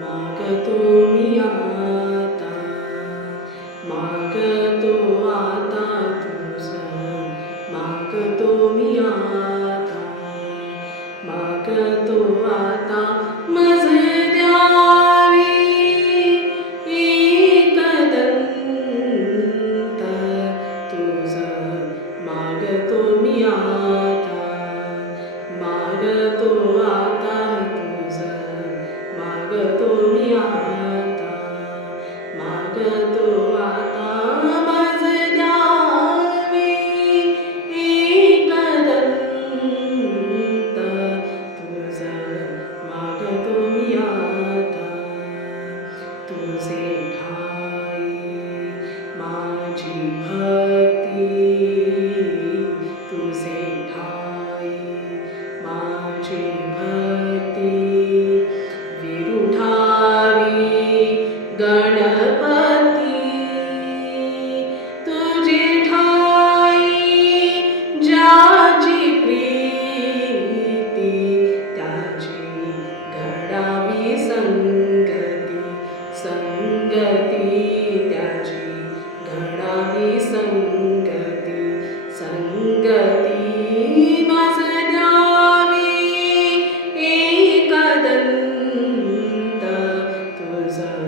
मागतो मी आता, मागतो आता तुझं, मागतो मी आता, मागतो आता मज द्यावी एकदंत तुझं, मागतो मी आता, मागतो आता तुझं, मागतो मी आता, मागतो आता मज द्यावी एकदंत तुझं, मागतो मी आता. तुझे ठाई माझी भक्ती, तुझे ठाई माझी भक्ती, विरुठावी गणपती, तुझी ठाई ज्याची प्रीती त्याची घडावी संगती, संगती त्याची घडावी संगती, संगती मज द्यावी एकदंत तुझं,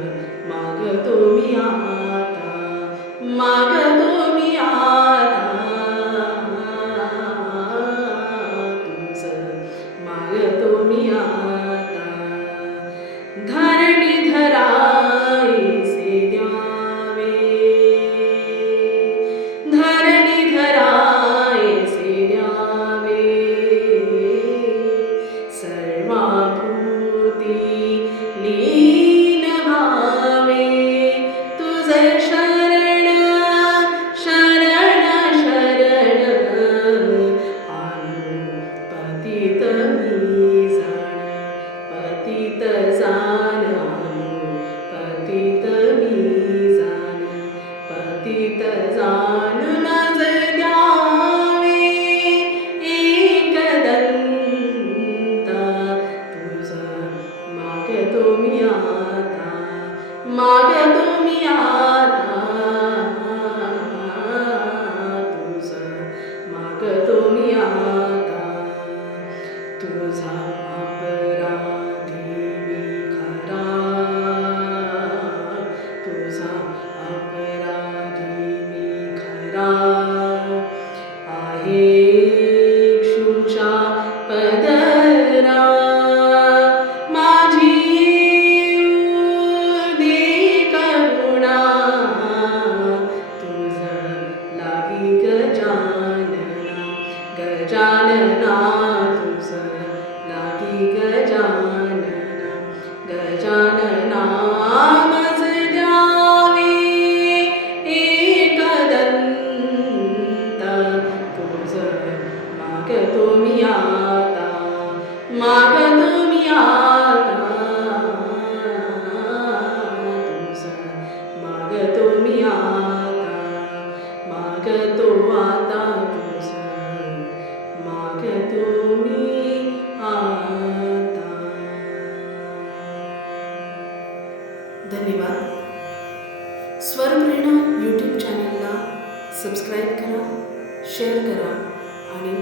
मागतो मी आता, मागतो मी आता तुझं, मागतो मी आता. धरणीधराईसे द्यावे, धरणीधराईसे द्यावे, सर्वाभूती लीन व्हावे, तुझे शरण शरण शरण आणू पतित मी जाण, पतित जाण आणू पतित मी जाण, पतित जाण मज द्यावे एकदंत तुझं, मागतो मी आता, मागतो मी आता तुझं, मागतो मी आता. तुझा अपराधी मी खरा, तुझा अपराधी मी खरा, आहे इक्षुच्या पदरा, माझी दे करुणा, तुझं लागी गजानना, गजानना तुझं लागी गजानना, गजानना मज द्यावे एकदंत तुझं, मागतो मी आता, मागतो मी आता तुझं, मागतो मी आता, मागतो आता तुझं, मागतो मी आता. धन्यवाद. स्वरप्रेरणा यूट्यूब चॅनलला सबस्क्राईब करा, शेअर करा आणि